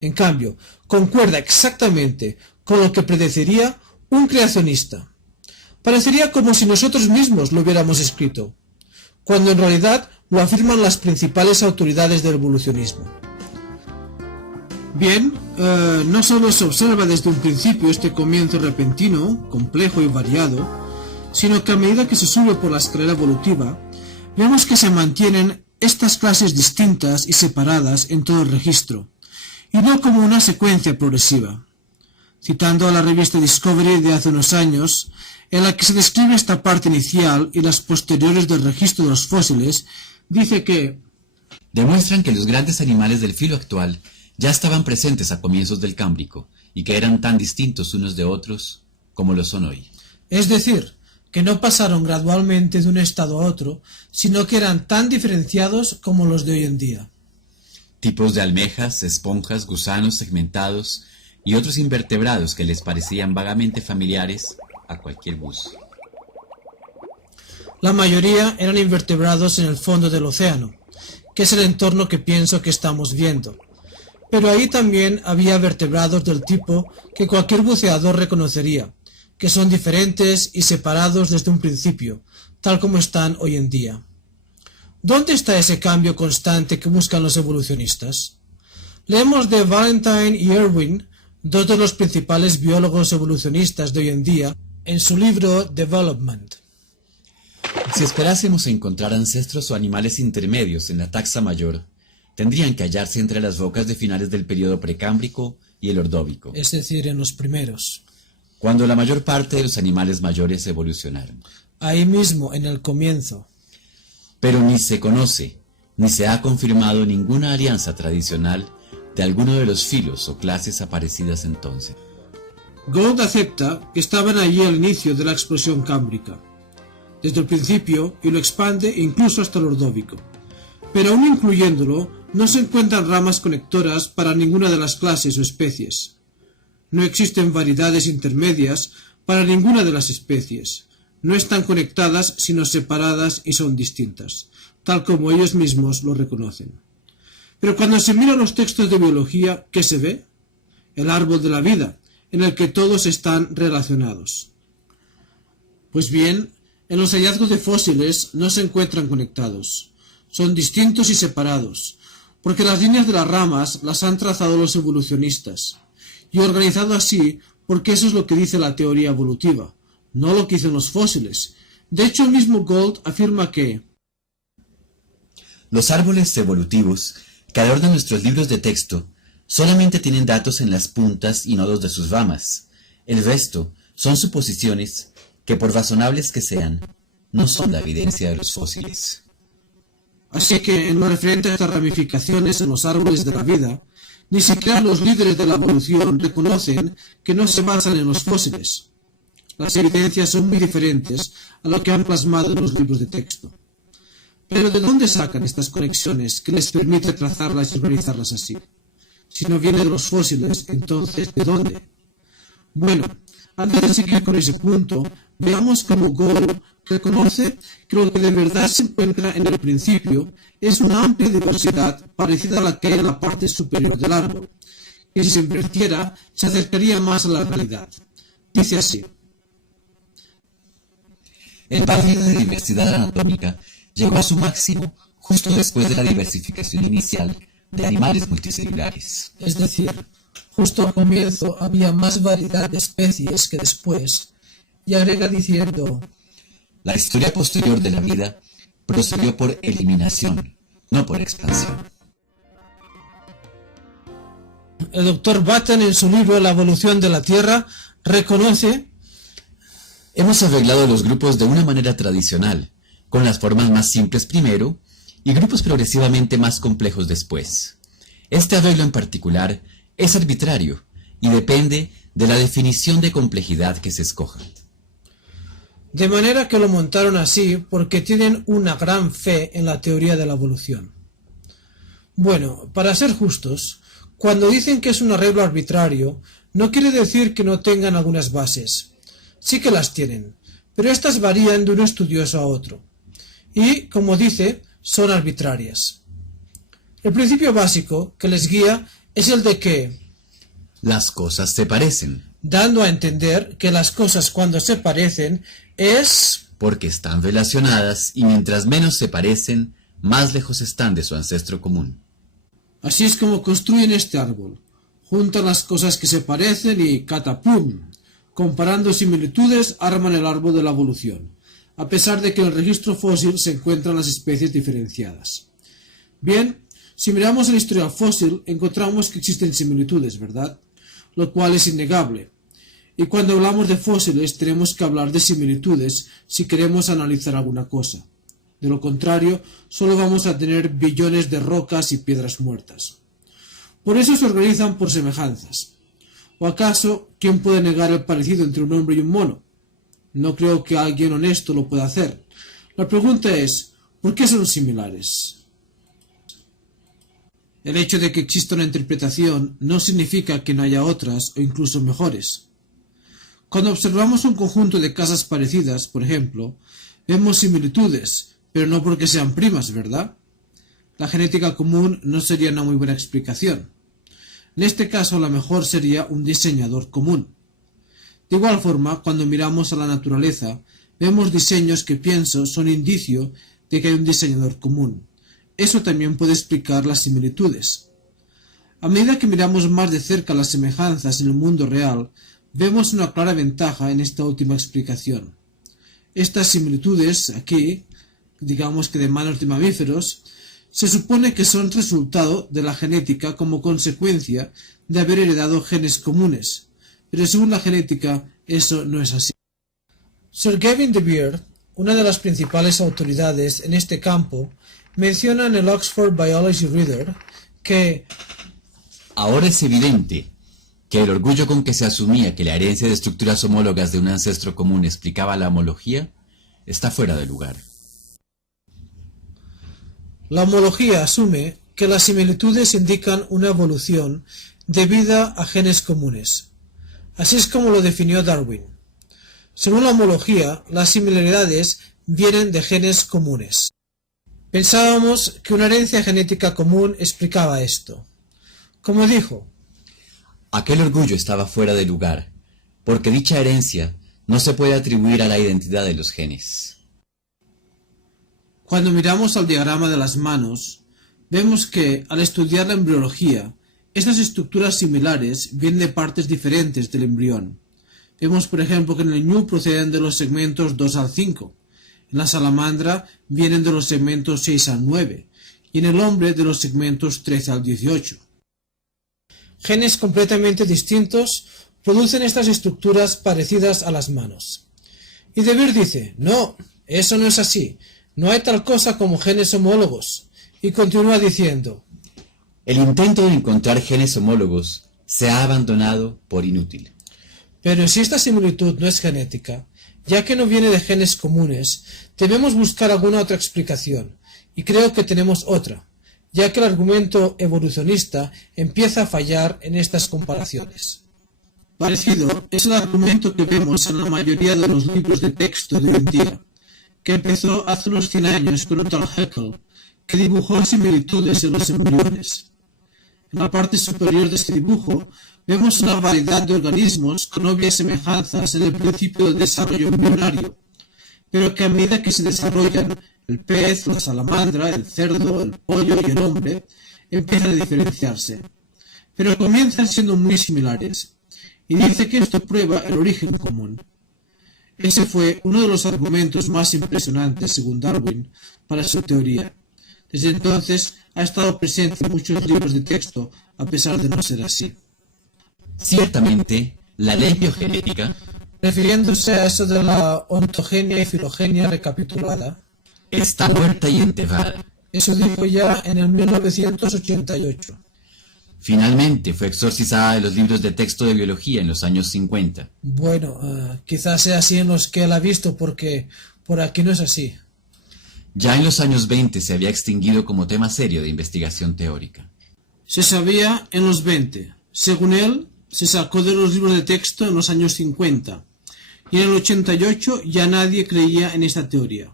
En cambio, concuerda exactamente con lo que predeciría un creacionista. Parecería como si nosotros mismos lo hubiéramos escrito, cuando en realidad lo afirman las principales autoridades del evolucionismo. Bien, no solo se observa desde un principio este comienzo repentino, complejo y variado, sino que a medida que se sube por la escalera evolutiva, vemos que se mantienen estas clases distintas y separadas en todo el registro, y no como una secuencia progresiva. Citando a la revista Discovery de hace unos años, en la que se describe esta parte inicial y las posteriores del registro de los fósiles, dice que demuestran que los grandes animales del filo actual ya estaban presentes a comienzos del Cámbrico y que eran tan distintos unos de otros como lo son hoy. Es decir, que no pasaron gradualmente de un estado a otro, sino que eran tan diferenciados como los de hoy en día. Tipos de almejas, esponjas, gusanos segmentados y otros invertebrados que les parecían vagamente familiares a cualquier bus. La mayoría eran invertebrados en el fondo del océano, que es el entorno que pienso que estamos viendo. Pero ahí también había vertebrados del tipo que cualquier buceador reconocería, que son diferentes y separados desde un principio, tal como están hoy en día. ¿Dónde está ese cambio constante que buscan los evolucionistas? Leemos de Valentine y Irwin, dos de los principales biólogos evolucionistas de hoy en día, en su libro Development. Si esperásemos encontrar ancestros o animales intermedios en la taxa mayor, tendrían que hallarse entre las rocas de finales del período precámbrico y el ordóbico. Es decir, en los primeros. Cuando la mayor parte de los animales mayores evolucionaron. Ahí mismo, en el comienzo. Pero ni se conoce, ni se ha confirmado ninguna alianza tradicional de alguno de los filos o clases aparecidas entonces. Gould acepta que estaban allí al inicio de la explosión cámbrica, desde el principio, y lo expande incluso hasta el ordóbico. Pero aún incluyéndolo, no se encuentran ramas conectoras para ninguna de las clases o especies. No existen variedades intermedias para ninguna de las especies. No están conectadas, sino separadas y son distintas, tal como ellos mismos lo reconocen. Pero cuando se miran los textos de biología, ¿qué se ve? El árbol de la vida, en el que todos están relacionados. Pues bien, en los hallazgos de fósiles no se encuentran conectados. Son distintos y separados, porque las líneas de las ramas las han trazado los evolucionistas, y organizado así porque eso es lo que dice la teoría evolutiva, no lo que dicen los fósiles. De hecho, el mismo Gould afirma que los árboles evolutivos que adornan nuestros libros de texto solamente tienen datos en las puntas y nodos de sus ramas. El resto son suposiciones que, por razonables que sean, no son la evidencia de los fósiles. Así que, en lo referente a estas ramificaciones en los árboles de la vida, ni siquiera los líderes de la evolución reconocen que no se basan en los fósiles. Las evidencias son muy diferentes a lo que han plasmado en los libros de texto. Pero ¿de dónde sacan estas conexiones que les permite trazarlas y organizarlas así? Si no viene de los fósiles, entonces, ¿de dónde? Bueno, antes de seguir con ese punto, veamos cómo Gould reconoce que lo que de verdad se encuentra en el principio es una amplia diversidad parecida a la que hay en la parte superior del árbol, que si se invirtiera se acercaría más a la realidad. Dice así: el barrio de diversidad anatómica llegó a su máximo justo después de la diversificación inicial de animales multicelulares. Es decir, justo al comienzo había más variedad de especies que después, y agrega diciendo: la historia posterior de la vida procedió por eliminación, no por expansión. El doctor Button, en su libro La evolución de la Tierra, reconoce: hemos arreglado los grupos de una manera tradicional, con las formas más simples primero y grupos progresivamente más complejos después. Este arreglo en particular es arbitrario y depende de la definición de complejidad que se escoja. De manera que lo montaron así porque tienen una gran fe en la teoría de la evolución. Bueno, para ser justos, cuando dicen que es un arreglo arbitrario, no quiere decir que no tengan algunas bases. Sí que las tienen, pero estas varían de un estudioso a otro. Y, como dice, son arbitrarias. El principio básico que les guía es el de que las cosas se parecen, dando a entender que las cosas cuando se parecen es porque están relacionadas y mientras menos se parecen, más lejos están de su ancestro común. Así es como construyen este árbol. Juntan las cosas que se parecen y ¡catapum! Comparando similitudes arman el árbol de la evolución, a pesar de que en el registro fósil se encuentran las especies diferenciadas. Bien, si miramos el historial fósil, encontramos que existen similitudes, ¿verdad? Lo cual es innegable. Y cuando hablamos de fósiles tenemos que hablar de similitudes si queremos analizar alguna cosa. De lo contrario, solo vamos a tener billones de rocas y piedras muertas. Por eso se organizan por semejanzas. ¿O acaso quién puede negar el parecido entre un hombre y un mono? No creo que alguien honesto lo pueda hacer. La pregunta es, ¿por qué son similares? El hecho de que exista una interpretación no significa que no haya otras o incluso mejores. Cuando observamos un conjunto de casas parecidas, por ejemplo, vemos similitudes, pero no porque sean primas, ¿verdad? La genética común no sería una muy buena explicación. En este caso, la mejor sería un diseñador común. De igual forma, cuando miramos a la naturaleza, vemos diseños que pienso son indicio de que hay un diseñador común. Eso también puede explicar las similitudes. A medida que miramos más de cerca las semejanzas en el mundo real, vemos una clara ventaja en esta última explicación. Estas similitudes aquí, digamos que de manos de mamíferos, se supone que son resultado de la genética como consecuencia de haber heredado genes comunes, pero según la genética eso no es así. Sir Gavin de Beer, una de las principales autoridades en este campo, menciona en el Oxford Biology Reader que ahora es evidente que el orgullo con que se asumía que la herencia de estructuras homólogas de un ancestro común explicaba la homología está fuera de lugar. La homología asume que las similitudes indican una evolución debida a genes comunes. Así es como lo definió Darwin. Según la homología, las similaridades vienen de genes comunes. Pensábamos que una herencia genética común explicaba esto. Como dijo, aquel orgullo estaba fuera de lugar, porque dicha herencia no se puede atribuir a la identidad de los genes. Cuando miramos al diagrama de las manos, vemos que, al estudiar la embriología, estas estructuras similares vienen de partes diferentes del embrión. Vemos, por ejemplo, que en el ñu proceden de los segmentos 2 al 5, en la salamandra vienen de los segmentos 6 al 9, y en el hombre de los segmentos 13 al 18. Genes completamente distintos producen estas estructuras parecidas a las manos. Y De Beer dice, no, eso no es así, no hay tal cosa como genes homólogos, y continúa diciendo, el intento de encontrar genes homólogos se ha abandonado por inútil. Pero si esta similitud no es genética, ya que no viene de genes comunes, debemos buscar alguna otra explicación, y creo que tenemos otra, ya que el argumento evolucionista empieza a fallar en estas comparaciones. Parecido es el argumento que vemos en la mayoría de los libros de texto de hoy en día, que empezó hace unos 100 años con un tal Haeckel, que dibujó similitudes en los embriones. En la parte superior de este dibujo vemos una variedad de organismos con obvias semejanzas en el principio del desarrollo embrionario, pero que a medida que se desarrollan, el pez, la salamandra, el cerdo, el pollo y el hombre empiezan a diferenciarse, pero comienzan siendo muy similares, y dice que esto prueba el origen común. Ese fue uno de los argumentos más impresionantes, según Darwin, para su teoría. Desde entonces ha estado presente en muchos libros de texto, a pesar de no ser así. Ciertamente, la ley biogenética, refiriéndose a eso de la ontogenia y filogenia recapitulada, está muerta y enterrada. Eso dijo ya en el 1988. Finalmente fue exorcizada de los libros de texto de biología en los años 50. Bueno, quizás sea así en los que él ha visto, porque por aquí no es así. Ya en los años 20 se había extinguido como tema serio de investigación teórica. Se sabía en los 20. Según él, se sacó de los libros de texto en los años 50. Y en el 88 ya nadie creía en esta teoría.